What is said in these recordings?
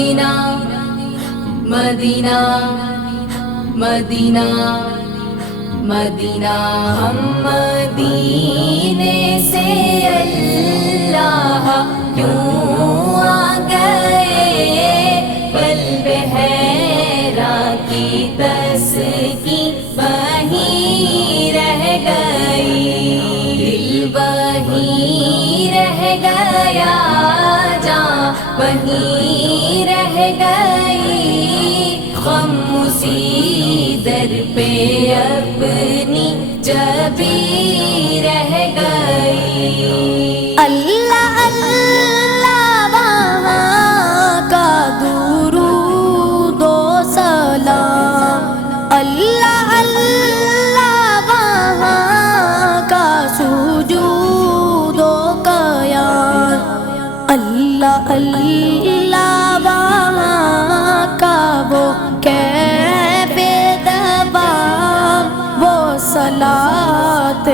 مدینہ مدینہ مدینہ مدینہ ہم مدینے سے اللہ کیوں آ گئے، قلب حیران کی تسکین وہیں رہ گئی، دل وہیں رہ گیا، جاں وہیں رہ گئی، غم اسی در پہ اپنی جبیں رہ گئی۔ اللہ اللہ وہاں کا درود و سلام، اللہ اللہ وہاں کا سجود و قیام، اللہ اللہ وہاں کا وہ کیف دوام، وہ صلاۃ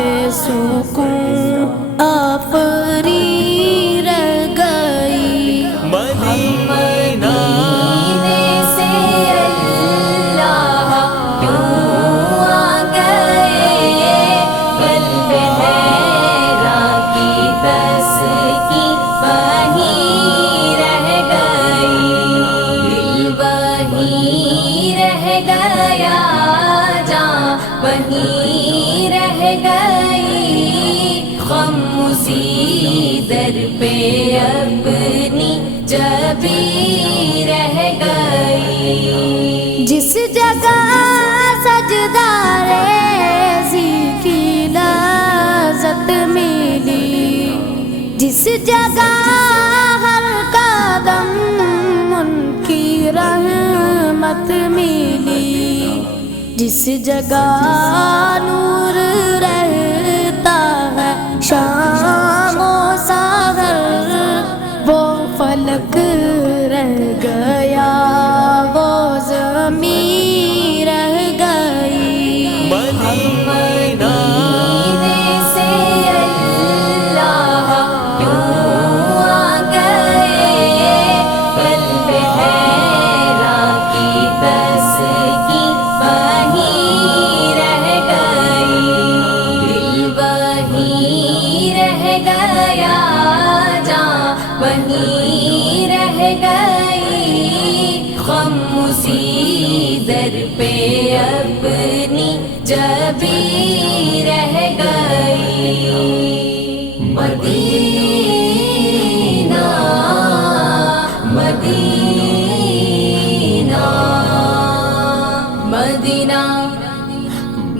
سکون آفری رہ گئی۔ مدینے سے اللہ کیوں آ گئے، قلب حیران کی تسکین وہیں رہ گئی، دل وہیں رہ گیا، جاں وہیں رہ گئی، غم اسی در پہ اپنی جبیں رہ گئی۔ جس جگہ سجدہ ریزی کی لذت ملی، جس جگہ ہر قدم ان کی رحمت ملی، جس جگہ نور رہتا ہے شام و سحر، وہ فلک رہ گیا، وہ زمین رہ گئی۔ مدینے سے اللہ کیوں آ گئے، قلب حیران کی تسکین وہیں رہ گئی، دل وہیں رہ گیا، جاں وہیں رہ گئی، غم اسی در پہ اپنی جبیں رہ گئی۔ مدینہ مدینہ مدینہ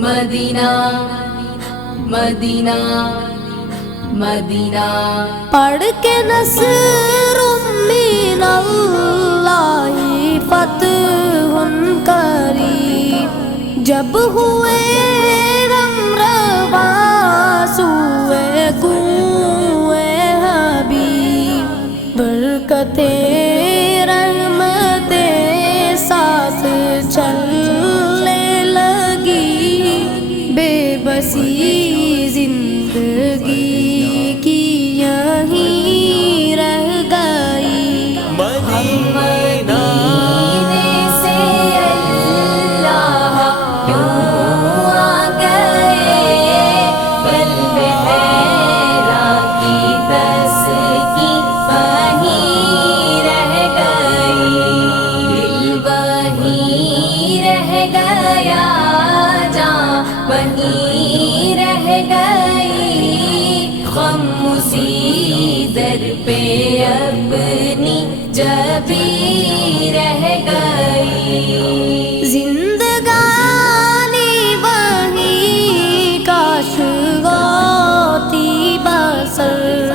مدینہ مدینہ مدینہ پڑھ کے نصر من اللہ فتح قریب، جب ہوئے غم رواں سوئے کوئے حبیب، برکتیں رحمتیں ساتھ چلنے لگی، بے بسی زندگی کی یہیں رہ گئی۔ مدینے سے اللہ کیوں آ گئے، قلب حیران کی تسکین وہیں رہ گئی، دل وہیں رہ گیا، جاں وہیں رہ گئی، غم اسی در پہ اپنی جبیں رہ گئی۔ زندگانی وہیں کاش ہوتی بسر،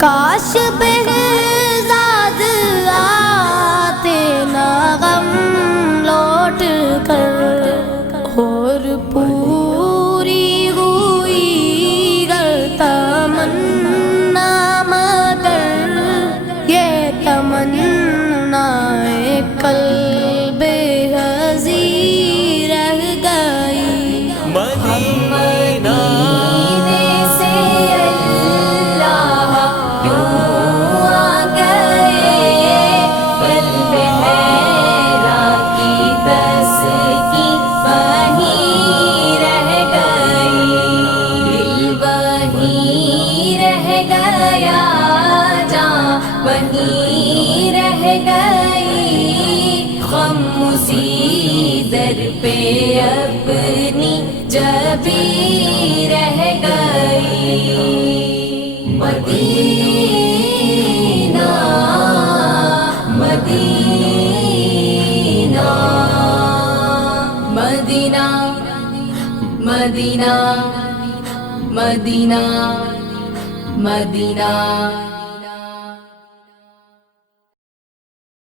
کاش بہزاد آتے نہ غم لوٹ کر، اور پوری ہوئی گر تمنا، مگر یہ تمنا کل وہیں رہ گئی، غم اسی در پہ اپنی جبیں رہ گئی۔ مدینہ مدینہ مدینہ مدینہ مدینہ مدینہ